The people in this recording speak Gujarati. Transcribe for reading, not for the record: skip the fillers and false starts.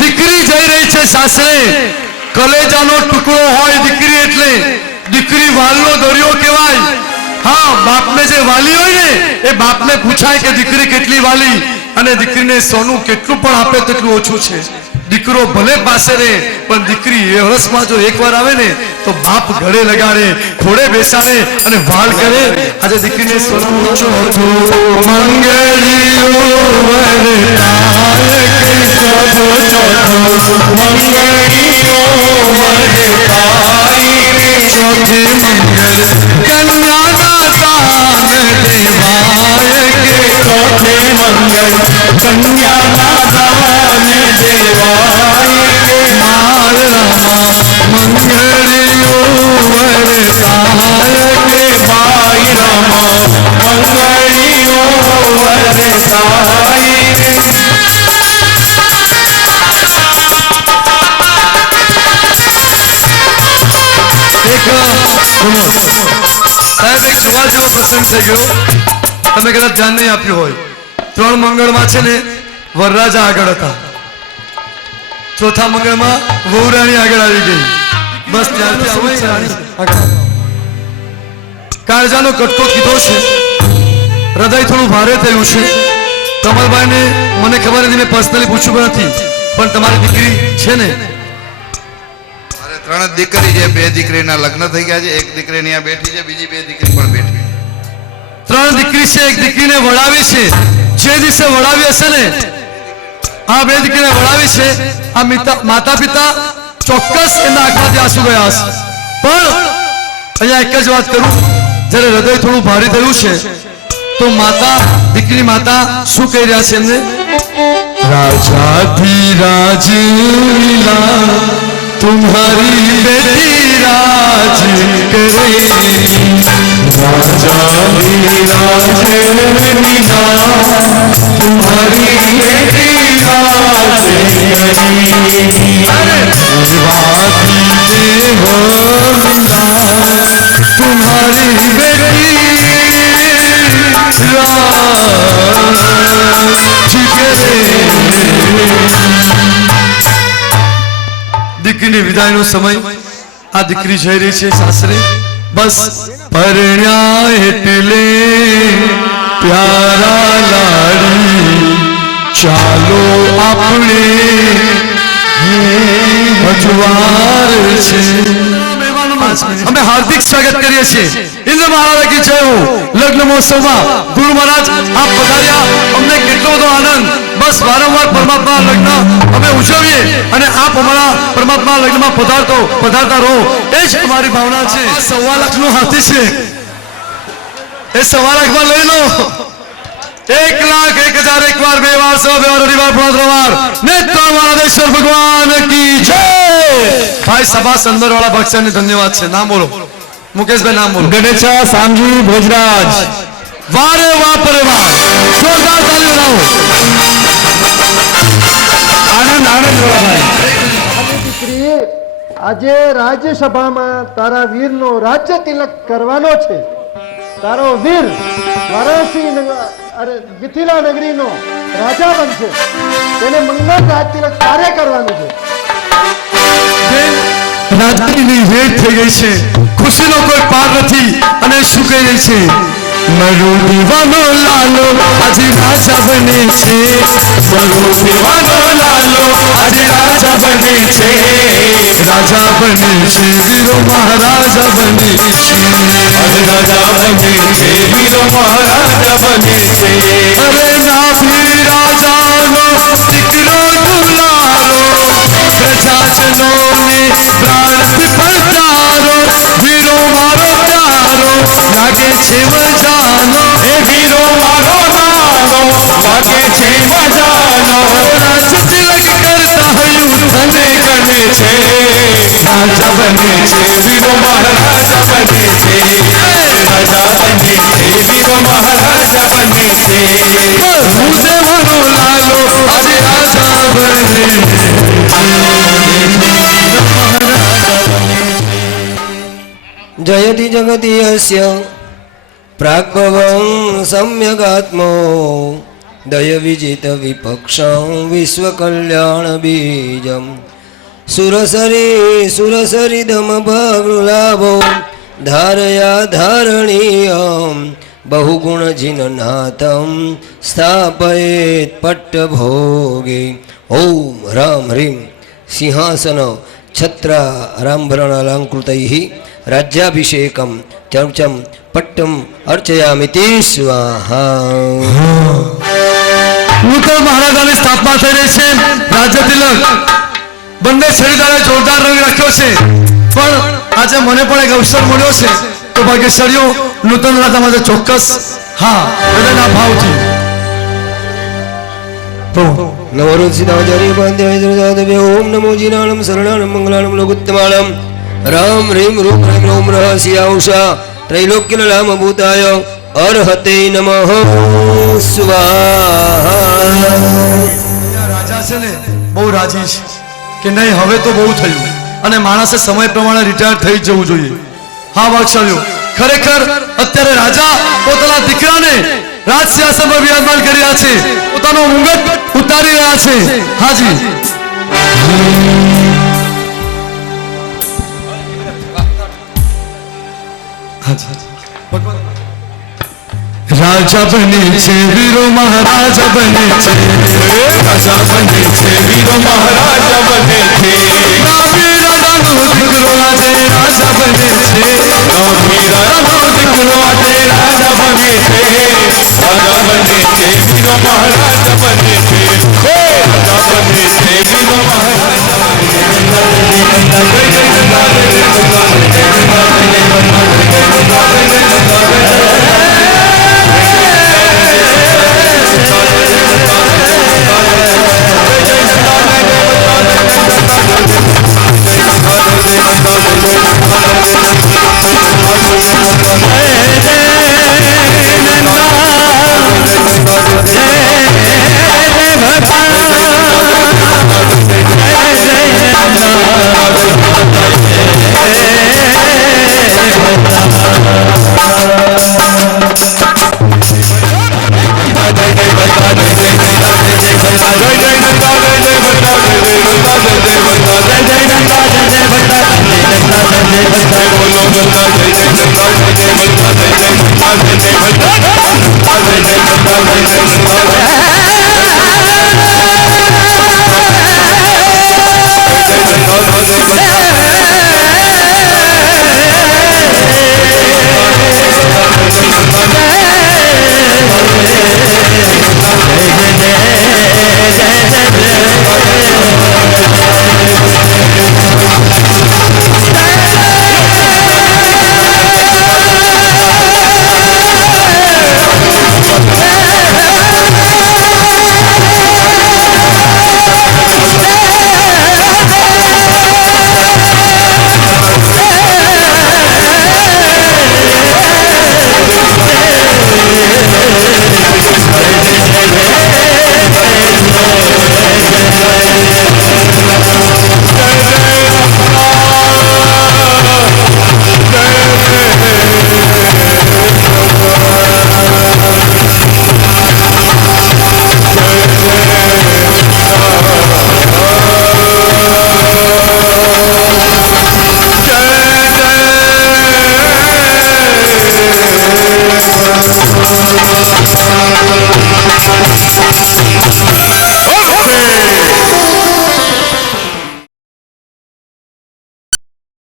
દીકરી જઈ રહી છે સાસરે. કલેજાનો ટુકડો હોય દીકરી એટલે. દીકરી વાલનો દરિયો કહેવાય. હા, બાપને જે વાલી હોય ને એ બાપને પૂછાય કે દીકરી કેટલી વાલી, અને દીકરીને સોનું કેટલું પણ આપે તેટલું ઓછું છે. દીકરો ભલે પાસે રહે પણ દીકરી એ વર્ષમાં જો એકવાર આવે ને તો બાપ ગળે લગાડે, ઘોડે બેસાડે અને વાલ કરે. આજે દીકરીને સોનું ચોથી મંગળ કન્યાના દાન દેવાય કે ચોથે મંગળ કન્યાના દાન દેવાય કે માર રામા મંગળીઓ વરસાય કે ભાઈ રામા મંગળીઓ વરસાય કે. સાહેબ, એક સવાલ જેવો પ્રસંગ થઈ ગયો, તમે કદાચ ધ્યાન નહીં આપ્યું હોય. 3 મંગળમાં છે ને વરરાજા આગળ હતા, ચોથા મંગળમાં વહુરાણી આગળ આવી ગઈ. બસ ત્યારથી કાળજાનો કટકો કીધો છે, હૃદય થોડું ભારે થયું છે. કમલભાઈને મને ખબર નથી, મેં પર્સનલી પૂછ્યું નથી, પણ તમારી દીકરી છે ને? 3 દીકરી છે, 2 દીકરીના લગ્ન થઈ ગયા છે, 1 દીકરી અહીંયા બેઠી છે, બીજી 2 દીકરી પણ બેઠી છે. 3 દીકરી છે, 1 દીકરીને વડાવી છે. જે દિવસે વડાવી હશે ને, આ 2 દીકરીને વડાવી છે, આ માતા પિતા ચોક્કસ એના આંખમાંથી આંસુ ગયા હશે. પણ અહીંયા એક જ વાત કરું, જ્યારે હૃદય થોડું ભારે થયું છે તો માતા, દીકરી માતા શું કહી રહ્યા છે એમને? રાજાધિરાજ લીલા तुम्हारी बेटी राज करेगी, राजा राज लीला तुम्हारी बेटी राज करेगी, वादी देव लीला तुम्हारी बेटी राज करेगी. દીકરીની વિદાયનો સમય, આ દીકરી જઈ રહી છે સાસરે. બસ પરણ્યા એટલે પ્યારા લાડી, ચાલો આપણે અજવાર છે. અમે હાર્દિક સ્વાગત કરીએ છીએ ઇન્દ્ર મહારાજ કી જય હો. લગ્ન મહોત્સવમાં ગુરુ મહારાજ આપ પધાર્યા, અમને કેટલો બધો આનંદ. બસ વારંવાર પરમાત્મા લગ્ન અમે ઉજવીએ અને આપ અમારા પરમાત્મા લગ્નમાં પધારતા રહો, એ જ અમારી ભાવના છે. 1.25 લાખનો હાથી છે, એ 1.25 લાખમાં લઈ લો. 1 લાખ 1,000 1 વાર 2 વાર 100 2 વાર 2 વાર 3 વાર નેત્ર મહાદેશ્વર ભગવાન કી જય. ભાઈ સભા અંદર વાળા ભક્તને ધન્યવાદ છે. નામ બોલો મુકેશભાઈ, નામ બોલો. ગણેશા સામજી ભોજરાજ. વારે વાહ પરે વાહ, જોરદાર તાળી બજાવો. આનંદ આનંદ ભાઈ. દીકરી, આજે રાજ્યસભામાં તારા વીરનો રાજ્ય તિલક કરવાનો છે. તારો વીર વારાણસી મિથિલા નગરીનો રાજા બનશે. તેને મંગળ રાજ તિલક તારે કરવાનું છે. રાજની વેટ થઈ ગઈ છે, ખુશીનો કોઈ પાર નથી. અને શું કહી રહી છે? મારો દીવાનો લાલો આજે રાજા બને છે, મારો દીવાનો લાલો આજે રાજા બને છે, રાજા બને છે, વીરો મહારાજા બને છે, અરે રાજા બને છે, વીરો મહારાજા બને છે. અરે નાભી રાજાનો દીકરો દુલારો, પ્રજાજનોને પ્રાણથી પડતારો, વીરો મારો પ્યારો લાગે છે મજાનો, એ વીરો મારો નાનો લાગે છે મજાનો. રાજ તિલક કરતા યુદ્ધને ગણે છે, રાજા બને છે, વીરો મહારાજા બને છે, રાજા બને છે, વીરો મહારાજા બને છે. હું દેવાનો લાલો આજે રાજા બને છે. जयति जगति यस्य प्राग्भवं सम्यगात्मो દય વિજિત વિપક્ષં વિશ્વકલ્યાણ બીજમ સુરસરિદમ ભગલાભો ધારયા ધારણીયમ બહુગુણજિનનાથમ સ્થાપયેત પટ્ટભોગે ઓમ રામ હ્રીમ સિંહાસન છત્રારામભરણાલંકૃતૈઃ રાજ્યાભિષેકમ ચમચમ પટ્ટમ અર્ચયામિતિ સ્વાહા. નૂતન મહારાજાની સ્થાપના થઈ રહી છે. રાજ્ય તિલક બંને શરીરદારે જોરદાર રંગ રાખ્યો છે, પણ આજે મને પણ એક અવસર મળ્યો છે તો ભાગ્યશાળીઓ નૂતન રાજા માટે ચોક્કસ હા હૃદયના ભાવથી ઓમ નમો જીનાણમ શરણાણમ મંગલાણમ લોકોત્તમાણમ રામ હ્રીમ રૂમ હ્રીમ રોમ રહસ્યાઉષા ત્રૈલોક્યનલામ ભૂતાય અર્હતે નમઃ સ્વાહા. રાજા છે ને બહુ રાજી છે કે નહીં હવે તો બહુ થયું અને માણસે સમય પ્રમાણે રિટાયર થઈ જ જવું જોઈએ. હા ભાગ્યશાળીઓ, ખરેખર અત્યારે રાજા પોતાના દીકરાને રાજ સિંહાસન પર બિરાજમાન કરી રહ્યા છે, પોતાનો મુંગટ ઉતારી રહ્યા છે. હાજી રાજા બને છે વીરો મહારાજા બને છે, રાજા બને છે વીરો મહારાજા બને છે. રામી રાજાનો દીકરો આજે રાજા બને છે, રામી રાજાનો દીકરો આજે રાજા બને છે, રાજા બને છે વીરો મહારાજા બને છે.